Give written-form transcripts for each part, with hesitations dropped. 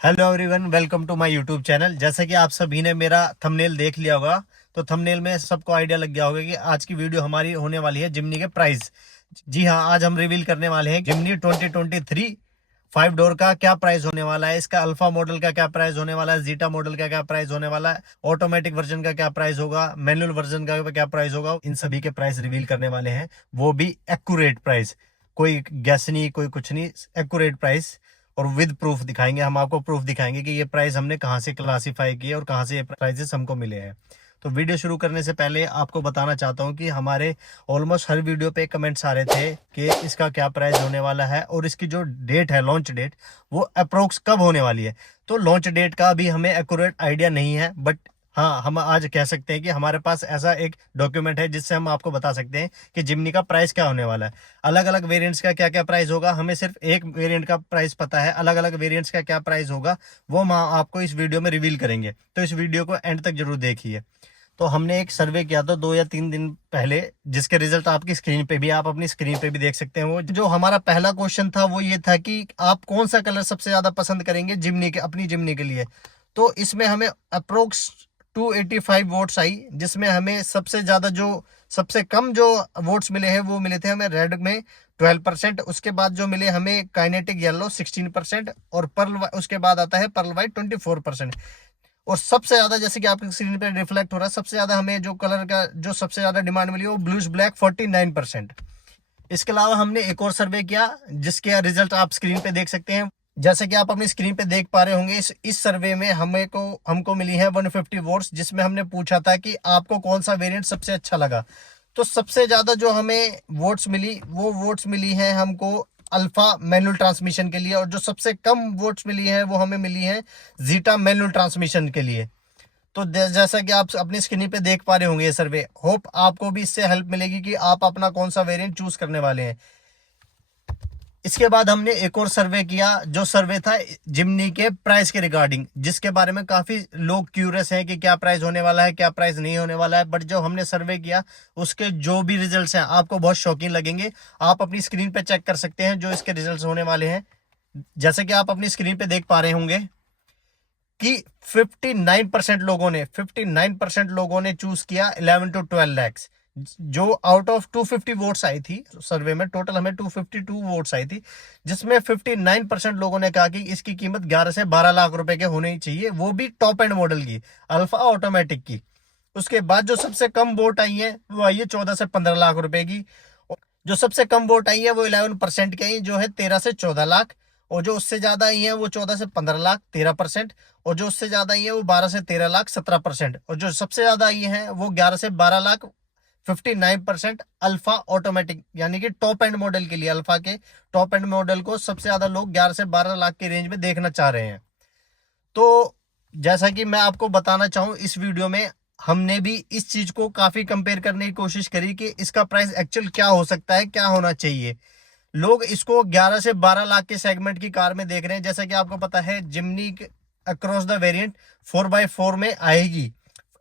Hello everyone, welcome to my YouTube channel. जैसा कि आप सभी ने मेरा थंबनेल देख लिया होगा, तो थंबनेल में सबको आइडिया लग गया होगा कि आज की वीडियो हमारी होने वाली है जिमनी के प्राइस। जी हाँ, आज हम रिवील करने वाले हैं जिमनी 2023 फाइव डोर का क्या प्राइस होने वाला है, इसका अल्फा मॉडल का क्या प्राइस होने वाला है, जीटा मॉडल का क्या प्राइस होने वाला है, ऑटोमेटिक वर्जन का क्या प्राइस होगा, मैनुअल वर्जन का क्या प्राइस होगा। इन सभी के प्राइस रिवील करने वाले हैं, वो भी एक्यूरेट प्राइस। कोई गैस नहीं, कोई कुछ नहीं, एक्यूरेट प्राइस। और विद प्रूफ दिखाएंगे, हम आपको प्रूफ दिखाएंगे कि ये प्राइस हमने कहाँ से क्लासिफाई किए और कहाँ से ये प्राइजेस हमको मिले हैं। तो वीडियो शुरू करने से पहले आपको बताना चाहता हूँ कि हमारे ऑलमोस्ट हर वीडियो पे कमेंट्स आ रहे थे कि इसका क्या प्राइस होने वाला है और इसकी जो डेट है, लॉन्च डेट, वो अप्रोक्स कब होने वाली है। तो लॉन्च डेट का अभी हमें एक्यूरेट आइडिया नहीं है, बट हाँ, हम आज कह सकते हैं कि हमारे पास ऐसा एक डॉक्यूमेंट है जिससे हम आपको बता सकते हैं कि जिमनी का प्राइस क्या होने वाला है। अलग अलग वेरिएंट्स का क्या क्या प्राइस होगा, हमें सिर्फ एक वेरिएंट का प्राइस पता है। अलग अलग वेरिएंट्स का क्या प्राइस होगा वो हम आपको इस वीडियो में रिवील करेंगे, तो इस वीडियो को एंड तक जरूर देखिए। तो हमने एक सर्वे किया था 2 या 3 दिन पहले, जिसके रिजल्ट आपकी स्क्रीन पे भी, आप अपनी स्क्रीन पे भी देख सकते हैं। वो जो हमारा पहला क्वेश्चन था वो ये था कि आप कौन सा कलर सबसे ज्यादा पसंद करेंगे जिमनी के, अपनी जिमनी के लिए। तो इसमें हमें अप्रोक्स 285 वोट्स आई, जिसमें हमें सबसे कम जो वोट्स मिले हैं वो मिले थे हमें रेड में 12%। उसके बाद जो मिले हमें काइनेटिक येलो 16%, और पर्ल, उसके बाद आता है पर्ल वाइट 24%। और सबसे ज्यादा, जैसे कि आपकी स्क्रीन पे रिफ्लेक्ट हो रहा है, सबसे ज्यादा हमें जो कलर का जो सबसे ज्यादा डिमांड मिली वो ब्लूज ब्लैक 49%। इसके अलावा हमने एक और सर्वे किया जिसके रिजल्ट आप स्क्रीन पे देख सकते हैं। जैसे कि आप अपनी स्क्रीन पे देख पा रहे होंगे, इस सर्वे में हमको मिली है 150 वोट्स, जिसमें हमने पूछा था कि आपको कौन सा वेरिएंट सबसे अच्छा लगा। तो सबसे ज्यादा जो हमें वोट्स मिली, वो वोट्स मिली है हमको अल्फा मैनुअल ट्रांसमिशन के लिए, और जो सबसे कम वोट्स मिली है वो हमें मिली है जीटा मैनुअल ट्रांसमिशन के लिए। तो जैसा कि आप अपनी स्क्रीन पे देख पा रहे होंगे ये सर्वे, होप आपको भी इससे हेल्प मिलेगी कि आप अपना कौन सा वेरिएंट चूज करने वाले हैं। इसके बाद हमने एक और सर्वे किया, जो सर्वे था जिमनी के प्राइस के रिगार्डिंग, जिसके बारे में काफी लोग क्यूरियस हैं कि क्या प्राइस होने वाला है, क्या प्राइस नहीं होने वाला है। बट जो हमने सर्वे किया उसके जो भी रिजल्ट्स हैं आपको बहुत शॉकिंग लगेंगे। आप अपनी स्क्रीन पे चेक कर सकते हैं जो इसके रिजल्ट्स होने वाले हैं। जैसे कि आप अपनी स्क्रीन पे देख पा रहे होंगे कि 59% लोगों ने चूज किया 11 to 12 लैक्स। जो आउट ऑफ 250 वोट्स आई थी सर्वे में, टोटल हमें 252 वोट्स आई थी, जिसमें 59% लोगों ने कहा कि इसकी कीमत 11 से 12 लाख रुपए के होनी चाहिए, वो भी टॉप एंड मॉडल की, अल्फा ऑटोमेटिक की। उसके बाद जो सबसे कम वोट आई है वो आई है 14 से 15 लाख रुपए की। जो सबसे कम वोट आई है वो 11% की आई, जो है 13 से 14 लाख। और जो उससे ज्यादा आई है वो 14 से 15 लाख 13%। और जो उससे ज्यादा आई है वो 12 से 13 लाख 17%। और जो सबसे ज्यादा आई है वो 11 से 12 लाख 59% अल्फा ऑटोमेटिक, यानी कि टॉप एंड मॉडल के लिए। अल्फा के टॉप एंड मॉडल को सबसे ज्यादा लोग 11 से 12 लाख के रेंज में देखना चाह रहे हैं। तो जैसा कि मैं आपको बताना चाहूँ, इस वीडियो में हमने भी इस चीज को काफी कंपेयर करने की कोशिश करी कि इसका प्राइस एक्चुअल क्या हो सकता है, क्या होना चाहिए। लोग इसको 11 से 12 लाख के सेगमेंट की कार में देख रहे हैं। जैसा कि आपको पता है जिमनी अक्रॉस द वेरिएंट 4x4 में आएगी।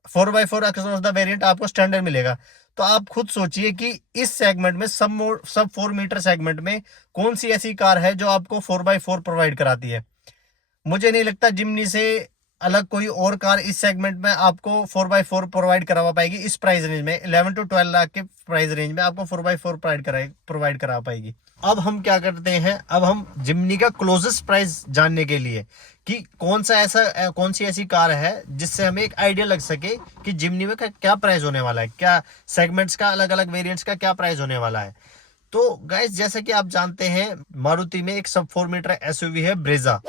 4x4 अक्रॉस द वेरिएंट आपको स्टैंडर्ड मिलेगा। तो आप खुद सोचिए कि इस सेगमेंट में, सब 4 मीटर सेगमेंट में, कौन सी ऐसी कार है जो आपको 4x4 प्रोवाइड कराती है। मुझे नहीं लगता जिमनी से अलग कोई और कार इस सेगमेंट में आपको 4x4 प्रोवाइड करवा पाएगी। इस प्राइस रेंज में 11 to 12 लाख के प्राइस रेंज में आपको 4x4 प्रोवाइड करा पाएगी। अब हम क्या करते हैं, अब हम जिमनी का क्लोजेस्ट प्राइस जानने के लिए कि कौन सी ऐसी कार है जिससे हमें एक आइडिया लग सके कि जिमनी में क्या प्राइस होने वाला है, क्या सेगमेंट्स का, अलग अलग वेरिएंट्स का क्या प्राइस होने वाला है। तो गाइस, जैसे कि आप जानते हैं, मारुति में एक सब 4 मीटर एसयूवी है ब्रेजा।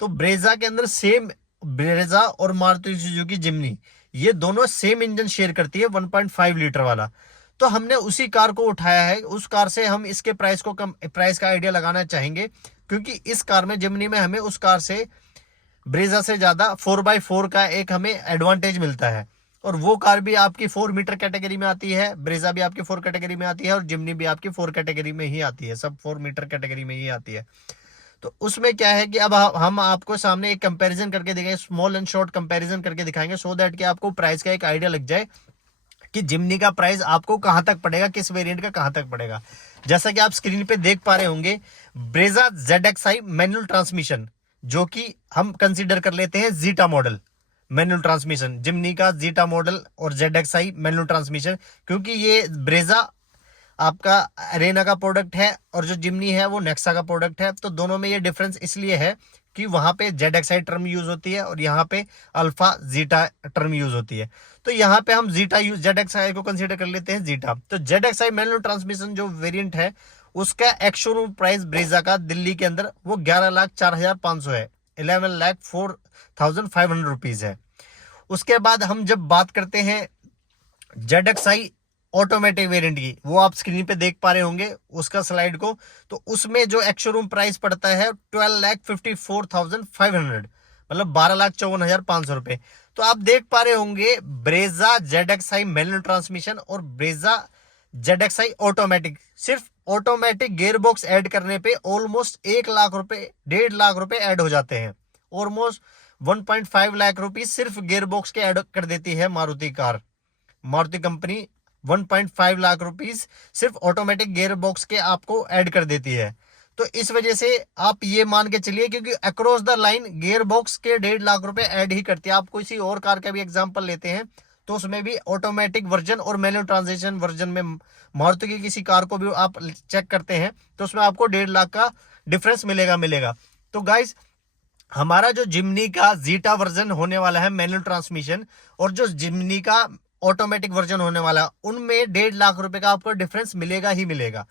तो ब्रेजा के अंदर सेम, ब्रेजा और मारुति सुजुकी जिमनी, ये दोनों सेम इंजन शेयर करती है, 1.5 लीटर वाला। तो हमने उसी कार को उठाया है, उस कार से हम इसके प्राइस का आइडिया लगाना चाहेंगे, क्योंकि इस कार में, जिमनी में, हमें उस कार से, ब्रेजा से ज्यादा 4x4 का एक हमें एडवांटेज मिलता है। और वो कार भी आपकी 4 मीटर कैटेगरी में आती है, ब्रेजा भी आपकी 4 कैटेगरी में आती है, और जिमनी भी आपकी 4 कैटेगरी में ही आती है, सब 4 मीटर कैटेगरी में ही आती है। तो उसमें क्या है कि अब हम आपको सामने एक कंपैरिजन करके दिखाएंगे, स्मॉल एंड शॉर्ट कंपैरिजन करके दिखाएंगे, सो दैट कि आपको प्राइस का एक आइडिया लग जाए कि जिमनी का प्राइस आपको कहां तक पड़ेगा, किस वेरिएंट का कहां तक पड़ेगा। जैसा कि आप स्क्रीन पे देख पा रहे होंगे, ब्रेजा ZXi मैनुअल ट्रांसमिशन, जो कि हम कंसीडर कर लेते हैं जीटा मॉडल मैनुअल ट्रांसमिशन, जिमनी का जीटा मॉडल और ZXi मैनुअल ट्रांसमिशन, क्योंकि ये ब्रेजा आपका अरेना का प्रोडक्ट है और जो जिमनी है वो नेक्सा का प्रोडक्ट है। तो दोनों में ये डिफरेंस इसलिए है कि वहां पे ZXi टर्म यूज होती है और यहाँ पे अल्फा जीटा टर्म यूज होती है। तो यहाँ पे हम जीटा यूज ZXi को कंसीडर कर लेते हैं जीटा। तो ZXi मैनुअल ट्रांसमिशन जो वेरिएंट है उसका एक्स शोरूम प्राइस ब्रेजा का दिल्ली के अंदर वो 11,04,500 है, 11,04,500 रुपीज है। उसके बाद हम जब बात करते हैं ZXi ऑटोमेटिक वेरिएंट की, वो आप स्क्रीन पे देख पा रहे होंगे उसका स्लाइड को, तो उसमें जो एक्स शोरूम प्राइस पड़ता है 12,54,500, मतलब 12,54,500 रुपए। तो आप देख पा रहे होंगे ब्रेजा ZXi मैनुअल ट्रांसमिशन और ब्रेजा ZXi ऑटोमेटिक, सिर्फ ऑटोमेटिक गियर बॉक्स ऐड करने पे ऑलमोस्ट 1 लाख रुपए 1.5 लाख रुपए ऐड हो जाते हैं। ऑलमोस्ट 1.5 लाख रुपीज सिर्फ गियर बॉक्स के ऐड कर देती है मारुति कंपनी। 1.5 लाख रुपीज सिर्फ ऑटोमेटिक गियर बॉक्स के आपको ऐड कर देती है। तो इस वजह से आप ये मान के चलिए, क्योंकि across the line gear box के 1.5 लाख रुपए ऐड ही करती है। आप किसी और कार का भी एग्जांपल लेते हैं तो उसमें भी ऑटोमेटिक वर्जन और मैनुअल ट्रांसमिशन वर्जन में मारुति की किसी कार को भी आप चेक करते हैं तो उसमें आपको 1.5 लाख का डिफरेंस मिलेगा। तो गाइस, हमारा जो जिमनी का जीटा वर्जन होने वाला है मैनुअल ट्रांसमिशन और जो जिमनी का ऑटोमेटिक वर्जन होने वाला, उनमें 1.5 लाख रुपए का आपको डिफरेंस मिलेगा ही मिलेगा,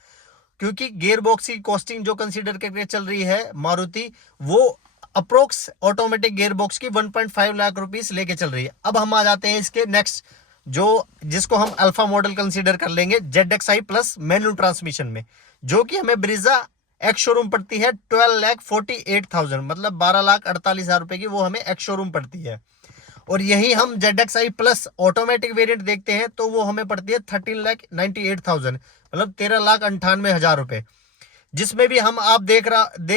क्योंकि गियर बॉक्स की कॉस्टिंग जो कंसीडर करके चल रही है मारुति, वो अप्रोक्स ऑटोमेटिक गियर बॉक्स की 1.5 लाख रुपीस लेके चल रही है। अब हम आ जाते हैं इसके नेक्स्ट, जो जिसको हम अल्फा मॉडल कंसीडर कर लेंगे ZXi प्लस मैनुअल ट्रांसमिशन में, जो कि हमें ब्रीजा एक्स शोरूम पड़ती है 12,48,000, मतलब 12,48,000 रुपए की वो हमें एक्स शोरूम पड़ती है। और यही हम ZXi प्लस ऑटोमेटिक वेरिएंट देखते हैं तो वो हमें पड़ती है 13,98,000, मतलब 13,98,000 रुपए, जिसमें भी हम आप देख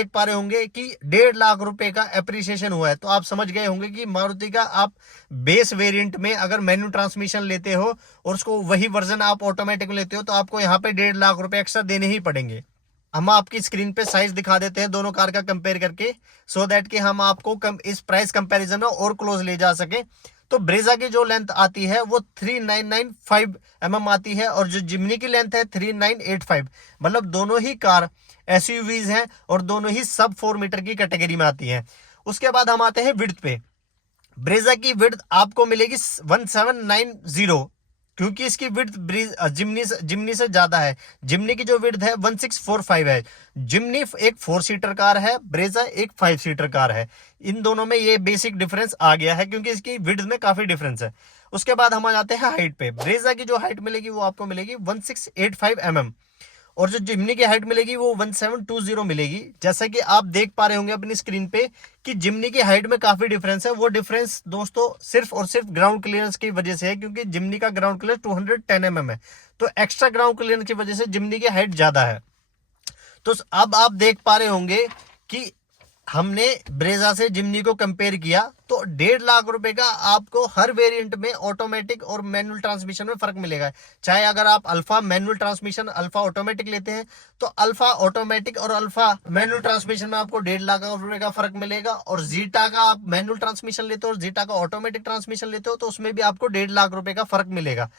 पा रहे होंगे कि 1.5 लाख रुपए का एप्रिसिएशन हुआ है। तो आप समझ गए होंगे कि मारुति का आप बेस वेरिएंट में अगर मैनुअल ट्रांसमिशन लेते हो और उसको वही वर्जन आप ऑटोमेटिक में लेते हो तो आपको यहाँ पे 1.5 लाख रुपए एक्स्ट्रा देने ही पड़ेंगे। हम आपकी स्क्रीन पे साइज दिखा देते हैं दोनों कार का कंपेयर करके, सो दैट कि हम आपको इस प्राइस कंपैरिजन में और क्लोज ले जा सके। तो ब्रेजा की जो लेंथ आती है वो 3995 mm आती है और जो जिमनी की लेंथ है 3985, मतलब दोनों ही कार एसयूवीज हैं और दोनों ही सब 4 मीटर की कैटेगरी में आती हैं। उसके बाद हम आते हैं विड्थ पे। ब्रेजा की विड्थ आपको मिलेगी 1790, क्योंकि इसकी विड्थ जिमनी से ज्यादा है। जिमनी की जो विड्थ है 1645 है। जिमनी एक 4 सीटर कार है, ब्रेजा एक 5 सीटर कार है। इन दोनों में ये बेसिक डिफरेंस आ गया है क्योंकि इसकी विड्थ में काफी डिफरेंस है। उसके बाद हम आ जाते हैं हाइट पे। ब्रेजा की जो हाइट मिलेगी वो आपको मिलेगी 1685 mm और जो जिमनी की हाइट मिलेगी वो 1720 मिलेगी। जैसा कि आप देख पा रहे होंगे अपनी स्क्रीन पे कि जिमनी की हाइट में काफी डिफरेंस है। वो डिफरेंस दोस्तों सिर्फ और सिर्फ ग्राउंड क्लियरेंस की वजह से है, क्योंकि जिमनी का ग्राउंड क्लियरेंस 210 mm है, तो एक्स्ट्रा ग्राउंड क्लियरेंस की वजह से जिमनी की हाइट ज्यादा है। तो अब आप देख पा रहे होंगे कि हमने ब्रेजा से जिमनी को कंपेयर किया तो 1.5 लाख रुपए का आपको हर वेरिएंट में ऑटोमेटिक और मैनुअल ट्रांसमिशन में फर्क मिलेगा। चाहे अगर आप alpha manual transmission alpha automatic लेते हैं तो अल्फा ऑटोमेटिक और अल्फा मैनुअल ट्रांसमिशन में आपको 1.5 लाख रुपए का फर्क मिलेगा, और जीटा का आप मैनुअल ट्रांसमिशन लेते हो और जीटा का ऑटोमेटिक ट्रांसमिशन लेते हो तो उसमें भी आपको 1.5 लाख रुपए का फर्क मिलेगा।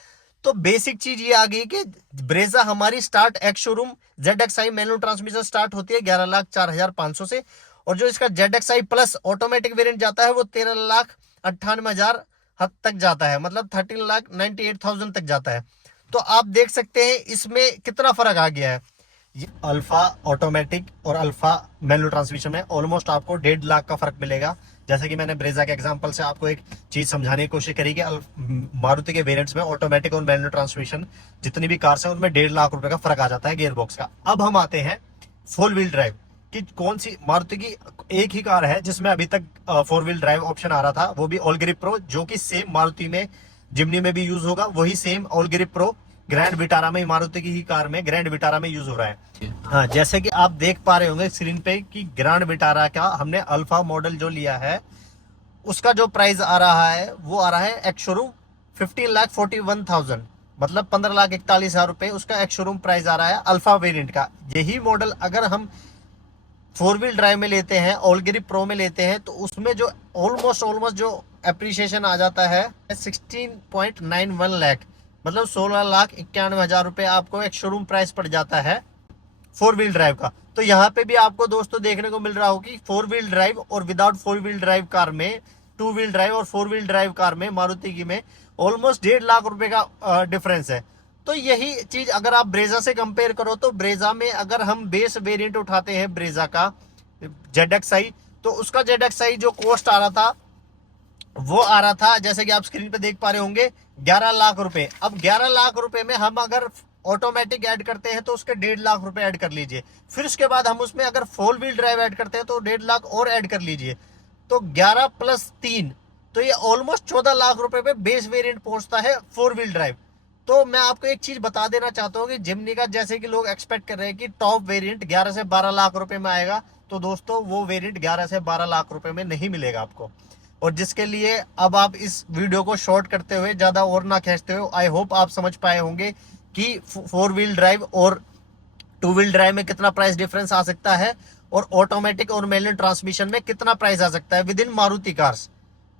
तो बेसिक चीज ये आ गई कि ब्रेजा हमारी start ex showroom ZXi manual transmission start होती है 11,04,500 से, और जो इसका ZXi प्लस ऑटोमेटिक वेरिएंट जाता है वो 13,98,000 हद तक जाता है, मतलब 13,98,000 तक जाता है। तो आप देख सकते हैं इसमें कितना फर्क आ गया है। ये अल्फा ऑटोमेटिक और अल्फा मैनुअल ट्रांसमिशन में ऑलमोस्ट आपको 1.5 लाख का फर्क मिलेगा। जैसे कि मैंने ब्रेजा के एग्जांपल से आपको एक चीज समझाने की कोशिश करी कि मारुति के वेरिएंट्स में ऑटोमेटिक और मैनुअल ट्रांसमिशन जितनी भी कार्स हैं उनमें 1.5 लाख रुपए का फर्क आ जाता है गियर बॉक्स का। अब हम आते हैं 4 व्हील ड्राइव कि कौन सी मारुति की एक ही कार है जिसमें अभी तक 4 व्हील ड्राइव ऑप्शन आ रहा था, वो भी ऑल ग्रिप प्रो, जो कि सेम मारुति में जिमनी में भी यूज होगा। वही same all grip pro grand Vitara में, मारुति की ही कार में ग्रैंड विटारा में यूज हो रहा है। हाँ, जैसे कि आप देख पा रहे होंगे स्क्रीन पे कि ग्रैंड विटारा का हमने अल्फा मॉडल जो लिया है उसका जो प्राइस आ रहा है वो आ रहा है एक्स शोरूम 15,41,000, मतलब 15,41,000 रुपए उसका एक्स शोरूम प्राइस आ रहा है अल्फा वेरिएंट का। यही मॉडल अगर हम 4 व्हील ड्राइव में लेते हैं, ऑल ग्रिप प्रो में लेते हैं, तो उसमें जो ऑलमोस्ट जो एप्रिसिएशन आ जाता है 16.91 लाख, मतलब 16,91,000 रुपये आपको एक शोरूम प्राइस पड़ जाता है 4 व्हील ड्राइव का। तो यहाँ पे भी आपको दोस्तों देखने को मिल रहा हो कि 4 व्हील ड्राइव और विदाउट 4 व्हील ड्राइव कार में, 2 व्हील ड्राइव और 4 व्हील ड्राइव कार में मारुति की में ऑलमोस्ट 1.5 लाख रुपए का डिफरेंस है। तो यही चीज अगर आप ब्रेजा से कंपेयर करो, तो ब्रेजा में अगर हम बेस वेरिएंट उठाते हैं ब्रेजा का ZXi, तो उसका ZXi जो कॉस्ट आ रहा था वो आ रहा था, जैसे कि आप स्क्रीन पे देख पा रहे होंगे, 11 लाख रुपए। अब 11 लाख रुपए में हम अगर ऑटोमेटिक ऐड करते हैं तो उसके 1.5 लाख रुपए ऐड कर लीजिए, फिर उसके बाद हम उसमें अगर 4 व्हील ड्राइव ऐड करते हैं तो 1.5 लाख और ऐड कर लीजिए, तो 11 + 3, तो ये ऑलमोस्ट 14 लाख रुपए पे बेस वेरिएंट पहुंचता है 4 व्हील ड्राइव। तो मैं आपको एक चीज बता देना चाहता हूँ कि जिमनी का जैसे कि लोग एक्सपेक्ट कर रहे हैं कि टॉप वेरिएंट 11 से 12 लाख रुपए में आएगा, तो दोस्तों वो वेरिएंट 11 से 12 लाख रुपए में नहीं मिलेगा आपको। और जिसके लिए अब आप इस वीडियो को शॉर्ट करते हुए, ज्यादा और ना खींचते हुए, आई होप आप समझ पाए होंगे कि 4 व्हील ड्राइव और 2 व्हील ड्राइव में कितना प्राइस डिफरेंस आ सकता है और ऑटोमेटिक और मैनुअल ट्रांसमिशन में कितना प्राइस आ सकता है विद इन मारुति कार्स।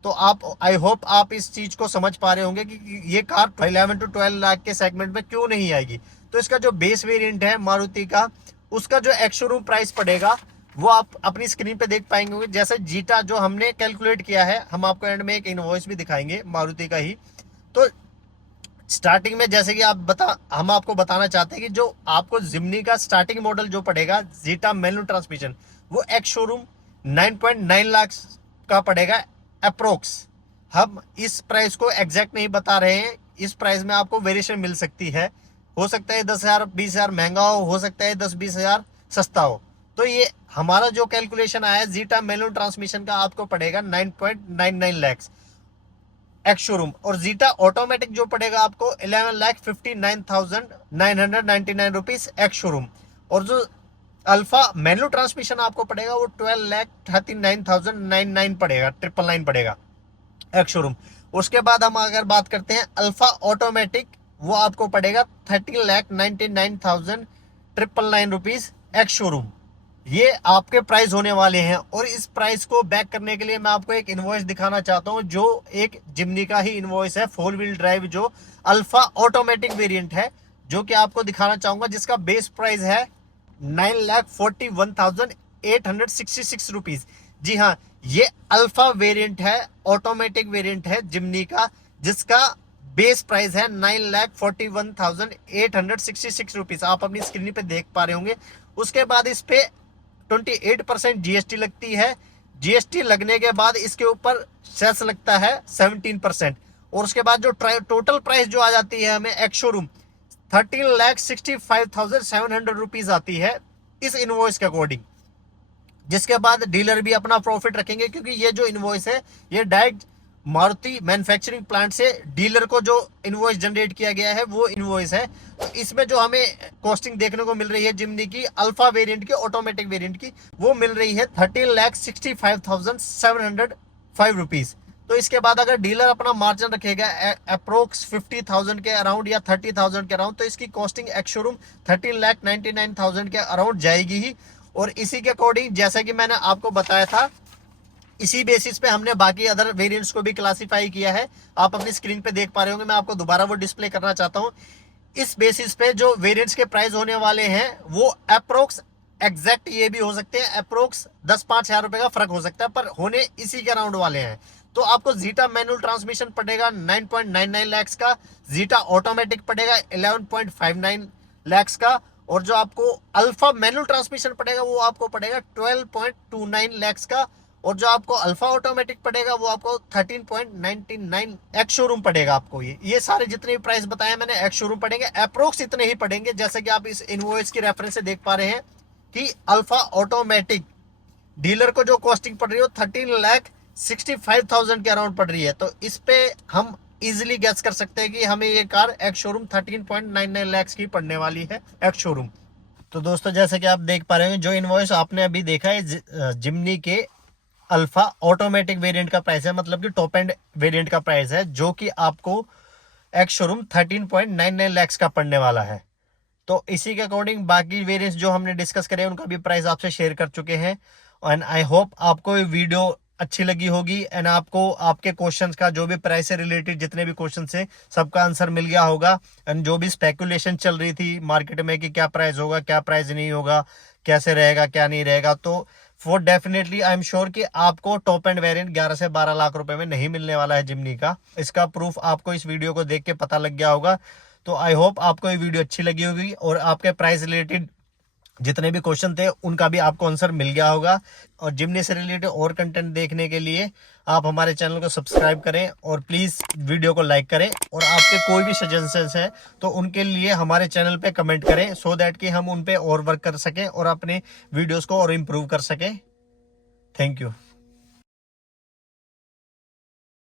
तो आप, आई होप आप इस चीज को समझ पा रहे होंगे कि ये कार 11 to 12 लाख के सेगमेंट में क्यों नहीं आएगी। तो इसका जो बेस वेरिएंट है मारुति का, उसका जो एक्स शोरूम प्राइस पड़ेगा वो आप अपनी स्क्रीन पे देख पाएंगे। जैसे जीटा जो हमने कैलकुलेट किया है, हम आपको एंड में एक इनवॉइस भी दिखाएंगे मारुति का ही। तो स्टार्टिंग में जैसे कि हम आपको बताना चाहते हैं कि जो आपको जिमनी का स्टार्टिंग मॉडल जो पड़ेगा जीटा मैनुअल ट्रांसमिशन, वो एक्स शोरूम 9.9 लाख का पड़ेगा अप्रोक्स। हम इस प्राइस को एग्जैक्ट नहीं बता रहे हैं, इस प्राइस में आपको वेरिएशन मिल सकती है, हो सकता है 10,000 20,000 महंगा हो सकता है 10-20 हजार सस्ता हो। तो ये हमारा जो कैलकुलेशन आया है जीटा मैनुअल ट्रांसमिशन का, आपको पड़ेगा 9.99 लाख एक्स शोरूम, और जीटा ऑटोमेटिक जो पड़ेगा आपको 11,59,999 रुपीज एक्स शोरूम, और जो अल्फा मैनुअल ट्रांसमिशन आपको पड़ेगा वो 12,39,999 पड़ेगा, 999 पड़ेगा एक्स शोरूम। उसके बाद हम अगर बात करते हैं अल्फा ऑटोमेटिक, वो आपको पड़ेगा 13,99,999 रुपीज एक्स शोरूम। ये आपके प्राइस होने वाले हैं। और इस प्राइस को बैक करने के लिए मैं आपको एक इनवॉइस दिखाना चाहता हूं, जो एक जिमनी का ही इनवॉइस है 4 व्हील ड्राइव जो अल्फा ऑटोमेटिक वेरिएंट है, जो कि आपको दिखाना चाहूंगा, जिसका बेस प्राइस है 9,41,866 रुपीज। जी हाँ, ये अल्फा वेरिएंट है, ऑटोमेटिक वेरिएंट है जिमनी का, जिसका बेस प्राइस है 9,41,866 रुपीज। आप अपनी स्क्रीन पे देख पा रहे होंगे। उसके बाद इस पे 28% जीएसटी लगती है। जीएसटी लगने के बाद इसके ऊपर सेस लगता है 17%। और उसके बाद जो टोटल प्राइस जो आ जाती है हमें एक्स शोरूम 13,65,700 रुपीज आती है इस इनवॉइस के अकॉर्डिंग। जिसके बाद डीलर भी अपना प्रॉफिट रखेंगे, क्योंकि ये जो इनवॉइस है ये डायरेक्ट मारुति मैन्युफैक्चरिंग प्लांट से डीलर को जो इनवॉइस जनरेट किया गया है वो इनवॉइस है। तो इसमें जो हमें कॉस्टिंग देखने को मिल रही है जिमनी की अल्फा वेरिएंट की, ऑटोमेटिक वेरिएंट की, वो मिल रही है 13,65,705 रुपीज। तो इसके बाद अगर डीलर अपना मार्जिन रखेगा अप्रोक्स 50,000 के अराउंड या 30,000 के अराउंड, तो इसकी कॉस्टिंग एक्स शोरूम 13,99,000 के अराउंड जाएगी ही। और इसी के अकॉर्डिंग, जैसा कि मैंने आपको बताया था, इसी बेसिस पे हमने बाकी अदर वेरिएंट्स को भी क्लासिफाई किया है। आप अपनी स्क्रीन पे देख पा रहे होंगे, मैं आपको दोबारा वो डिस्प्ले करना चाहता हूं। इस बेसिस पे जो वेरिएंट्स के प्राइस होने वाले हैं वो अप्रोक्स एग्जैक्ट ये भी हो सकते हैं, अप्रोक्स 10-5 हजार रुपए का फर्क हो सकता है, पर होने इसी के अराउंड वाले हैं। तो आपको जीटा मैनुअल ट्रांसमिशन पड़ेगा 9.99 लाख का, जीटा ऑटोमेटिक पड़ेगा 11.59 लाख का, और जो आपको अल्फा मैनुअल ट्रांसमिशन पड़ेगा वो आपको पड़ेगा 12.29 लाख का, और जो आपको अल्फा ऑटोमेटिक पड़ेगा वो आपको 13.99 एक्स शोरूम पड़ेगा आपको। ये सारे जितने भी प्राइस बताए मैंने एक्स शोरूम पड़ेंगे, अप्रोक्स इतने ही पड़ेंगे। जैसे कि आप इस इनवॉइस की रेफरेंस से देख पा रहे हैं कि अल्फा ऑटोमेटिक डीलर को जो कॉस्टिंग पड़ रही है 13,65,000 के अराउंड पड़ रही है। तो इस पे हम इजिली गेस कर सकते हैं कि हमें ये कार एक्स शोरूम 13.99 लाख की पड़ने वाली है एक्स शोरूम। तो दोस्तों, जैसे कि आप देख पा रहे हैं, जो इनवॉइस आपने अभी देखा है जिमनी के अल्फा ऑटोमेटिक वेरिएंट का प्राइस है, मतलब कि टॉप एंड वेरिएंट का प्राइस है, जो कि आपको एक्स शोरूम 13.99 लाख का पड़ने वाला है। तो इसी के अकॉर्डिंग बाकी वेरिएंट्स जो हमने डिस्कस करे उनका भी प्राइस आपसे शेयर कर चुके हैं। एंड आई होप आपको ये वीडियो अच्छी लगी होगी एंड आपको आपके क्वेश्चंस का जो भी प्राइस से रिलेटेड जितने भी क्वेश्चन है सबका आंसर मिल गया होगा। एंड जो भी स्पेकुलेशन चल रही थी मार्केट में कि क्या प्राइस होगा क्या प्राइस नहीं होगा, कैसे रहेगा क्या नहीं रहेगा, तो वो डेफिनेटली आई एम श्योर कि आपको टॉप एंड वेरिएंट 11 से 12 लाख रुपए में नहीं मिलने वाला है जिमनी का। इसका प्रूफ आपको इस वीडियो को देख के पता लग गया होगा। तो आई होप आपको ये वीडियो अच्छी लगी होगी और आपके प्राइस रिलेटेड जितने भी क्वेश्चन थे उनका भी आपको आंसर मिल गया होगा। और जिमनी से रिलेटेड और कंटेंट देखने के लिए आप हमारे चैनल को सब्सक्राइब करें और प्लीज वीडियो को लाइक करें। और आपके कोई भी सजेशंस हैं तो उनके लिए हमारे चैनल पे कमेंट करें सो दैट कि हम उन पे और वर्क कर सकें और अपने वीडियोस को और इम्प्रूव कर सकें। Thank you.